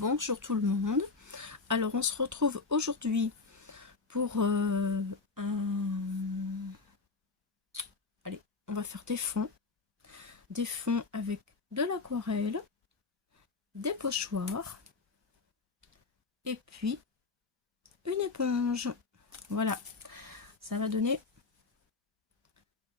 bonjour tout le monde. Alors on se retrouve aujourd'hui pour Allez, on va faire des fonds avec de l'aquarelle, des pochoirs et puis une éponge. Voilà, ça va donner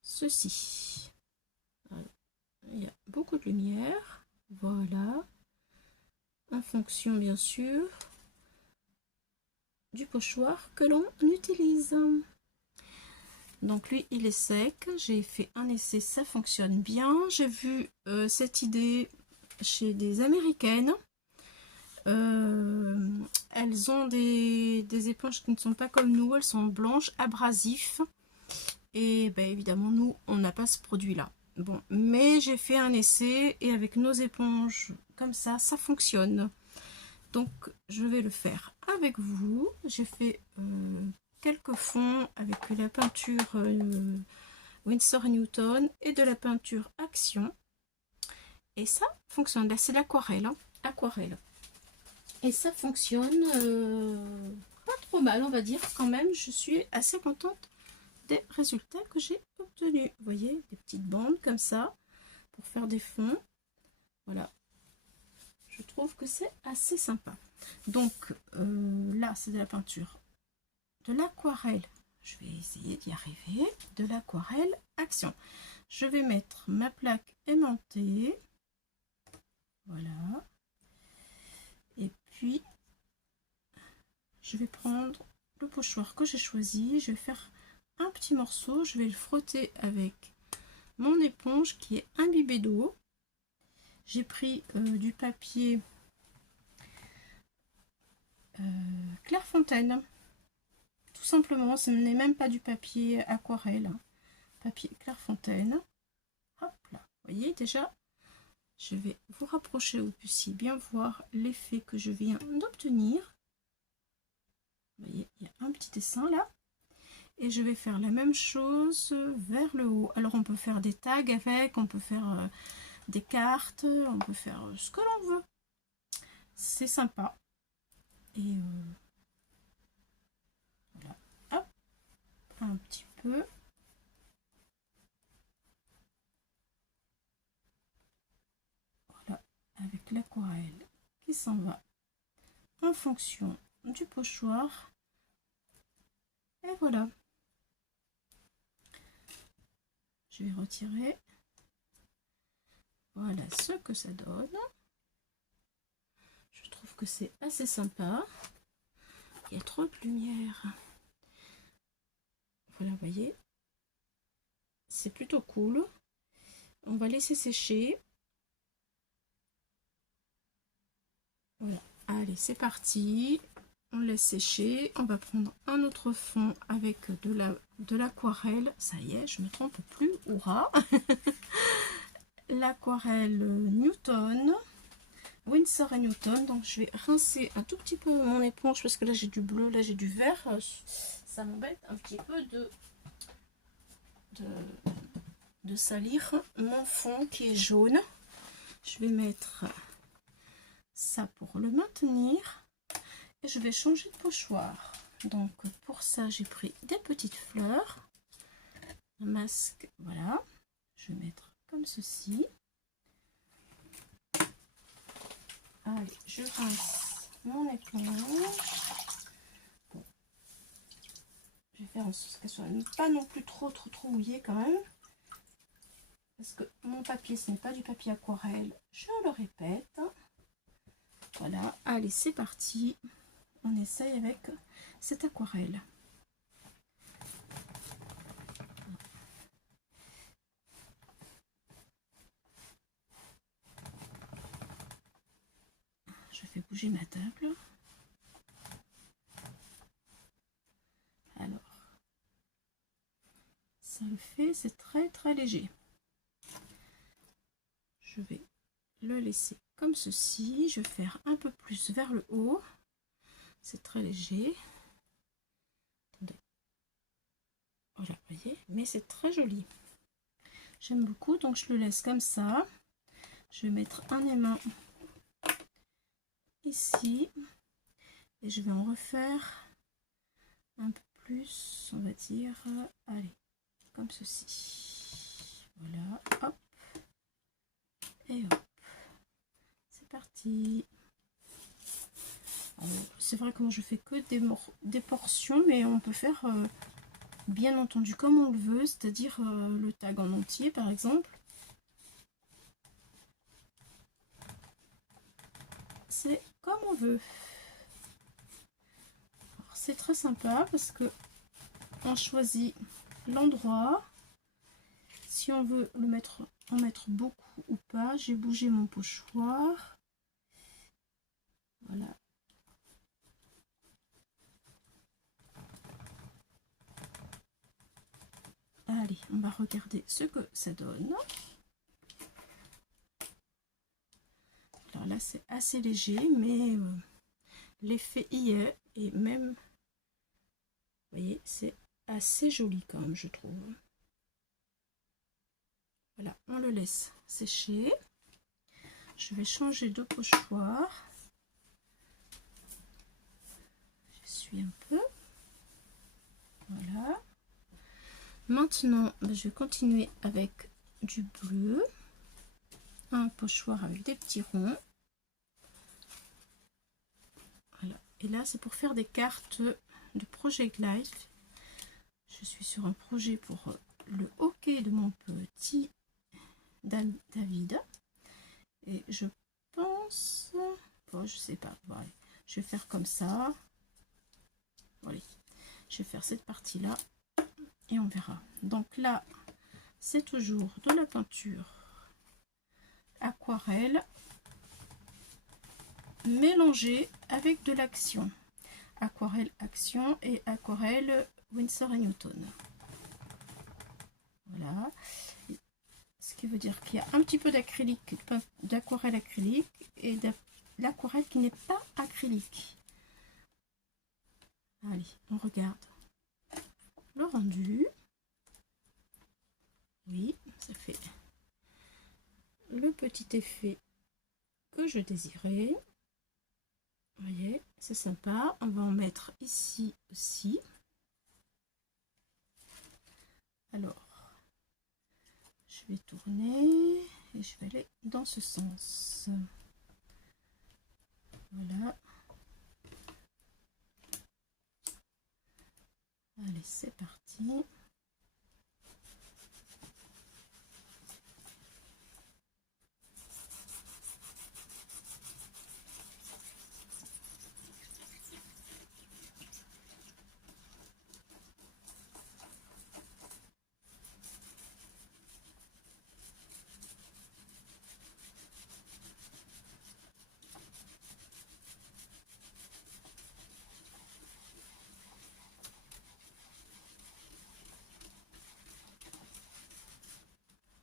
ceci. Alors, il y a beaucoup de lumière, voilà, en fonction bien sûr du pochoir que l'on utilise. Donc lui il est sec, j'ai fait un essai, ça fonctionne bien. J'ai vu cette idée chez des américaines. Elles ont des éponges qui ne sont pas comme nous, elles sont blanches, abrasifs, et ben, évidemment nous on n'a pas ce produit là. Bon, mais j'ai fait un essai et avec nos éponges comme ça fonctionne. Donc je vais le faire avec vous. J'ai fait quelques fonds avec la peinture Winsor & Newton et de la peinture Action. Et ça fonctionne. Là, c'est l'aquarelle. Hein, aquarelle. Et ça fonctionne pas trop mal, on va dire quand même. Je suis assez contente des résultats que j'ai obtenus. Vous voyez, des petites bandes comme ça pour faire des fonds. Voilà. Je trouve que c'est assez sympa. Donc là, c'est de la peinture, de l'aquarelle. Je vais essayer d'y arriver. De l'aquarelle Action. Je vais mettre ma plaque aimantée. Voilà. Et puis, je vais prendre le pochoir que j'ai choisi. Je vais faire un petit morceau. Je vais le frotter avec mon éponge qui est imbibée d'eau. J'ai pris du papier Clairefontaine. Tout simplement, ce n'est même pas du papier aquarelle. Hein. Papier Clairefontaine. Hop là. Vous voyez déjà, je vais vous rapprocher où vous puissiez bien voir l'effet que je viens d'obtenir. Vous voyez, il y a un petit dessin là. Et je vais faire la même chose vers le haut. Alors on peut faire des tags avec, on peut faire des cartes, on peut faire ce que l'on veut. C'est sympa. Et voilà, hop, un petit peu. Voilà, avec l'aquarelle qui s'en va en fonction du pochoir. Et voilà. Je vais retirer. Voilà ce que ça donne. Je trouve que c'est assez sympa. Il y a trop de lumière. Voilà, vous voyez. C'est plutôt cool. On va laisser sécher. Voilà. Allez, c'est parti. On laisse sécher. On va prendre un autre fond avec de l'aquarelle. Ça y est, je me trompe plus. Hurrah. L'aquarelle Newton. Winsor & Newton. Donc je vais rincer un tout petit peu mon éponge parce que là j'ai du bleu, là j'ai du vert. Ça m'embête un petit peu de salir mon fond qui est jaune. Je vais mettre ça pour le maintenir et je vais changer de pochoir. Donc pour ça j'ai pris des petites fleurs, un masque, voilà, je vais mettre comme ceci. Allez, je rince mon éponge. Bon. Je vais faire en sorte qu'elle soit pas non plus trop mouillée quand même. Parce que mon papier, ce n'est pas du papier aquarelle, je le répète. Voilà, allez, c'est parti. On essaye avec cette aquarelle. Je fais bouger ma table. Alors, ça le fait, c'est très léger. Je vais le laisser comme ceci. Je vais faire un peu plus vers le haut. C'est très léger. Attendez. Voilà, vous voyez, mais c'est très joli. J'aime beaucoup, donc je le laisse comme ça. Je vais mettre un aimant ici. Et je vais en refaire un peu plus, on va dire, allez, comme ceci. Voilà, hop. Et hop. C'est parti. C'est vrai que moi je fais que des portions, mais on peut faire bien entendu comme on le veut, c'est-à-dire le tag en entier par exemple. C'est comme on veut. C'est très sympa parce que on choisit l'endroit. Si on veut en mettre beaucoup ou pas, j'ai bougé mon pochoir. Voilà. Allez, on va regarder ce que ça donne. Alors là, c'est assez léger, mais l'effet y est. Et même, vous voyez, c'est assez joli quand même, je trouve. Voilà, on le laisse sécher. Je vais changer de pochoir. J'essuie un peu. Voilà. Maintenant, je vais continuer avec du bleu. Un pochoir avec des petits ronds. Voilà. Et là, c'est pour faire des cartes de Project Life. Je suis sur un projet pour le hockey de mon petit David. Et je pense... Bon, je sais pas. Voilà. Je vais faire comme ça. Voilà. Je vais faire cette partie-là. Et on verra. Donc là, c'est toujours de la peinture aquarelle mélangée avec de l'action. Aquarelle action et aquarelle Winsor & Newton. Voilà. Ce qui veut dire qu'il y a un petit peu d'acrylique, d'aquarelle acrylique et de l'aquarelle qui n'est pas acrylique. Allez, on regarde le rendu. Oui, ça fait le petit effet que je désirais. Vous voyez, c'est sympa. On va en mettre ici aussi. Alors, je vais tourner et je vais aller dans ce sens. Voilà. Allez, c'est parti.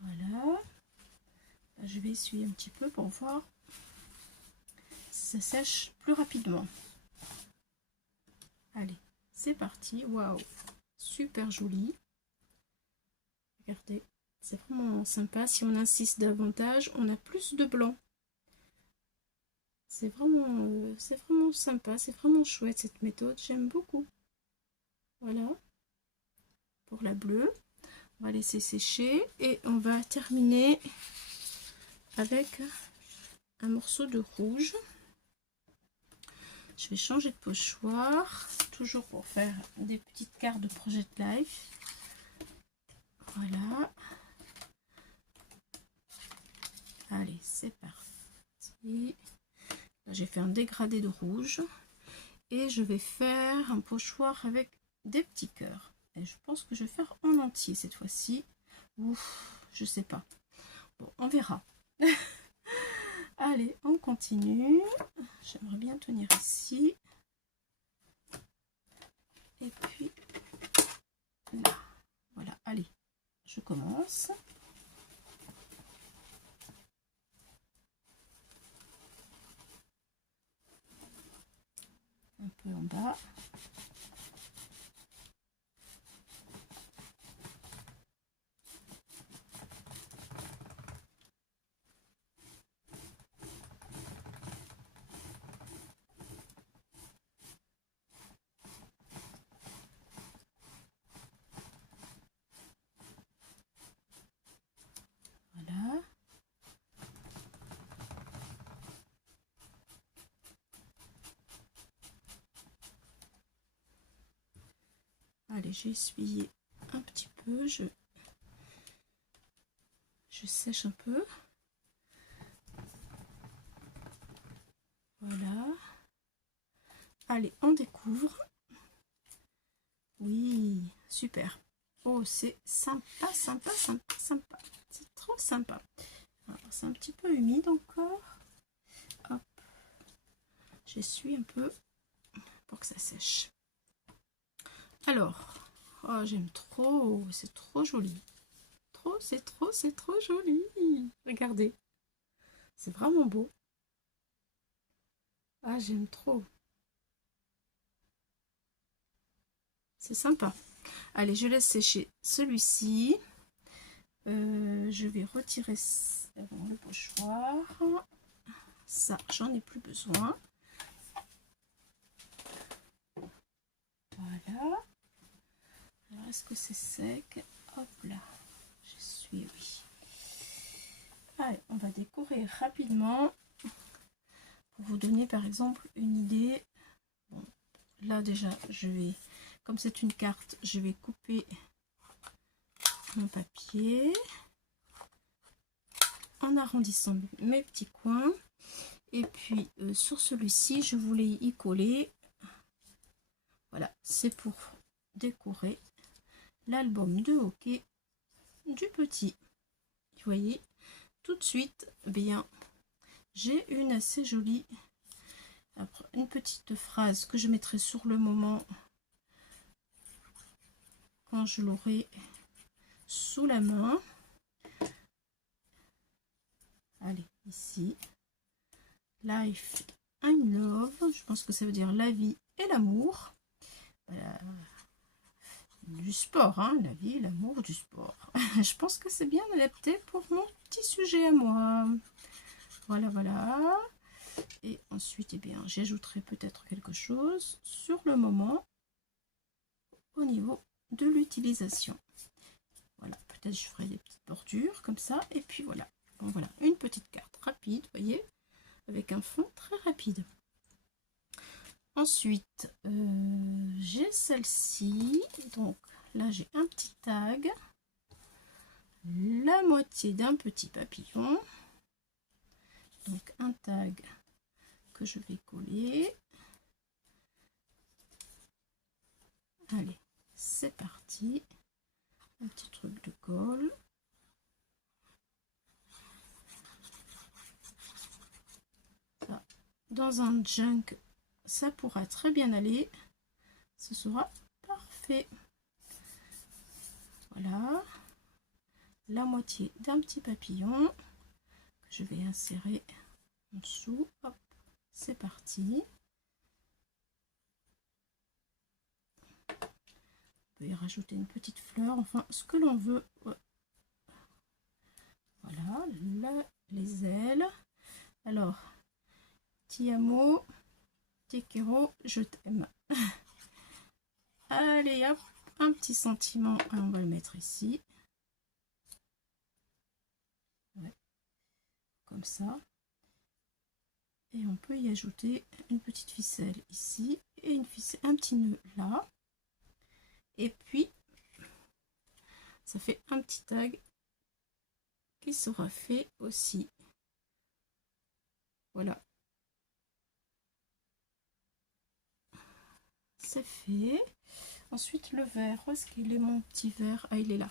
Voilà. Je vais essuyer un petit peu pour voir si ça sèche plus rapidement. Allez, c'est parti. Waouh, super joli. Regardez, c'est vraiment sympa. Si on insiste davantage, on a plus de blanc. C'est vraiment sympa. C'est vraiment chouette cette méthode. J'aime beaucoup. Voilà. Pour la bleue, on va laisser sécher et on va terminer avec un morceau de rouge. Je vais changer de pochoir, toujours pour faire des petites cartes de Project Life. Voilà. Allez, c'est parti. Là, j'ai fait un dégradé de rouge. Et je vais faire un pochoir avec des petits cœurs. Et je pense que je vais faire en entier cette fois-ci. Ouf, je sais pas. Bon, on verra. Allez, on continue. J'aimerais bien tenir ici. Et puis là. Voilà, allez, je commence. Un peu en bas. Allez, j'ai essuyé un petit peu, je sèche un peu. Voilà. Allez, on découvre. Oui, super. Oh, c'est sympa, sympa, sympa, sympa. C'est trop sympa. C'est un petit peu humide encore. Hop. J'essuie un peu pour que ça sèche. Alors, oh, j'aime trop. C'est trop joli. C'est trop joli. Regardez. C'est vraiment beau. Ah, j'aime trop. C'est sympa. Allez, je laisse sécher celui-ci. Je vais retirer le pochoir. Ça, j'en ai plus besoin. Voilà. Alors, est-ce que c'est sec? Hop là. Je suis, oui. Allez, on va décorer rapidement pour vous donner par exemple une idée. Bon, là déjà, je vais, comme c'est une carte, je vais couper mon papier en arrondissant mes petits coins. Et puis sur celui-ci, je voulais y coller. Voilà, c'est pour décorer l'album de hockey du petit. Vous voyez, tout de suite, bien, j'ai une assez jolie, après, une petite phrase que je mettrai sur le moment quand je l'aurai sous la main. Allez, ici, life and love, je pense que ça veut dire la vie et l'amour. Voilà. Du sport, hein, la vie, l'amour, du sport. Je pense que c'est bien adapté pour mon petit sujet à moi. Voilà, voilà. Et ensuite, eh bien, j'ajouterai peut-être quelque chose sur le moment au niveau de l'utilisation. Voilà, peut-être je ferai des petites bordures comme ça. Et puis voilà. Bon, voilà, une petite carte rapide, vous voyez, avec un fond très rapide. Ensuite, j'ai celle-ci. Donc là, j'ai un petit tag. La moitié d'un petit papillon. Donc un tag que je vais coller. Allez, c'est parti. Un petit truc de colle. Ça, dans un junk, ça pourra très bien aller. Ce sera parfait. Voilà. La moitié d'un petit papillon que je vais insérer en dessous. Hop, c'est parti. On peut y rajouter une petite fleur, enfin ce que l'on veut. Voilà, là, les ailes. Alors, ti amo, te quiero, je t'aime. Allez, hop, un petit sentiment. On va le mettre ici. Ouais, comme ça. Et on peut y ajouter une petite ficelle ici et une ficelle, un petit nœud là. Et puis, ça fait un petit tag qui sera fait aussi. Voilà. C'est fait. Ensuite, le vert. Où est-ce qu'il est mon petit vert? Ah, il est là.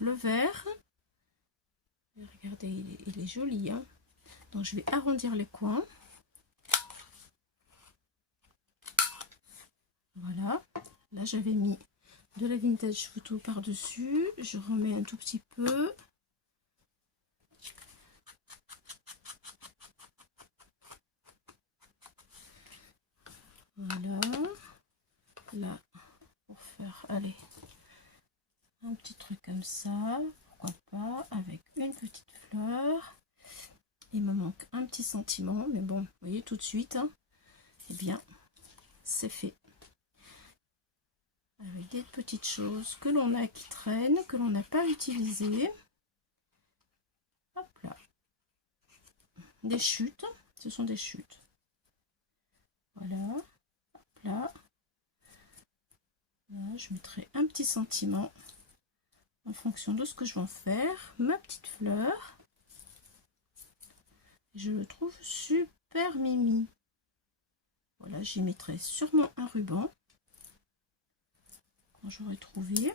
Le vert. Regardez, il est joli. Hein, donc, je vais arrondir les coins. Voilà. Là, j'avais mis de la vintage photo par-dessus. Je remets un tout petit peu. Voilà. Là, pour faire, allez, un petit truc comme ça. Pourquoi pas, avec une petite fleur. Il me manque un petit sentiment, mais bon, vous voyez tout de suite, hein, eh bien, c'est fait. Avec des petites choses que l'on a qui traînent, que l'on n'a pas utilisées. Hop là. Des chutes, ce sont des chutes. Voilà. Hop là. Là, je mettrai un petit sentiment en fonction de ce que je vais en faire. Ma petite fleur. Je le trouve super mimi. Voilà, j'y mettrai sûrement un ruban quand j'aurai trouvé.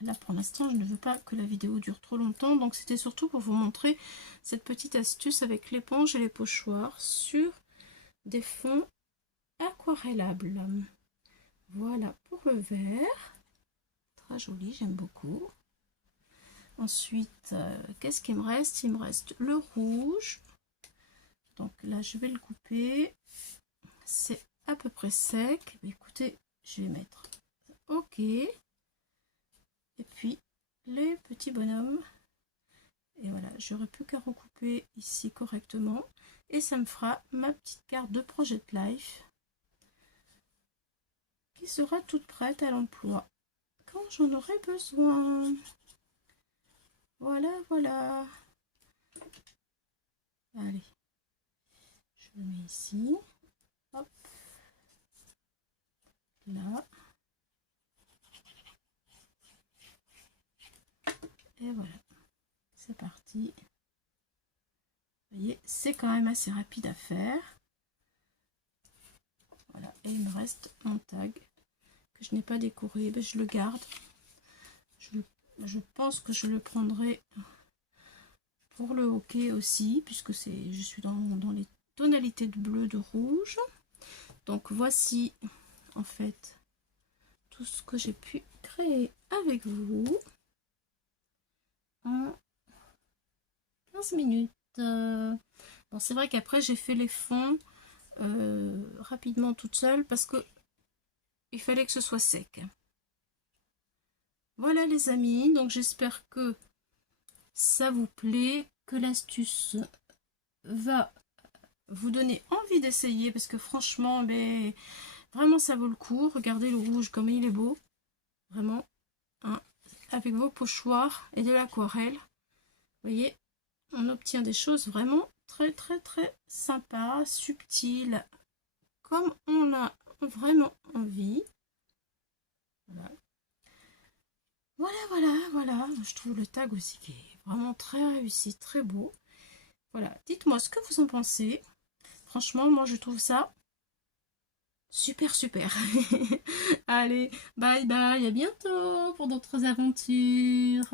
Là, pour l'instant, je ne veux pas que la vidéo dure trop longtemps, donc c'était surtout pour vous montrer cette petite astuce avec l'éponge et les pochoirs sur des fonds aquarellables. Voilà pour le vert. Très joli, j'aime beaucoup. Ensuite, qu'est-ce qu'il me reste? Il me reste le rouge. Donc là, je vais le couper. C'est à peu près sec. Mais écoutez, je vais mettre OK. Et puis, les petits bonhommes. Et voilà, j'aurai plus qu'à recouper ici correctement. Et ça me fera ma petite carte de Project Life qui sera toute prête à l'emploi quand j'en aurai besoin. Voilà, voilà. Allez, je le mets ici. Hop. Là. Et voilà. C'est parti. Vous voyez, c'est quand même assez rapide à faire. Voilà. Et il me reste mon tag que je n'ai pas décoré. Ben, je le garde. Je pense que je le prendrai pour le hockey aussi, puisque je suis dans les tonalités de bleu, de rouge. Donc voici en fait tout ce que j'ai pu créer avec vous en 15 minutes. Bon, c'est vrai qu'après j'ai fait les fonds rapidement toute seule parce que il fallait que ce soit sec. Voilà les amis, donc j'espère que ça vous plaît, que l'astuce va vous donner envie d'essayer parce que franchement, ben, vraiment ça vaut le coup. Regardez le rouge comme il est beau, vraiment, hein, avec vos pochoirs et de l'aquarelle. Vous voyez, on obtient des choses vraiment très très très sympas, subtiles, comme on a vraiment envie. Voilà. Voilà. Je trouve le tag aussi qui est vraiment très réussi, très beau. Voilà, dites-moi ce que vous en pensez. Franchement, moi je trouve ça super, super. Allez, bye bye, à bientôt pour d'autres aventures.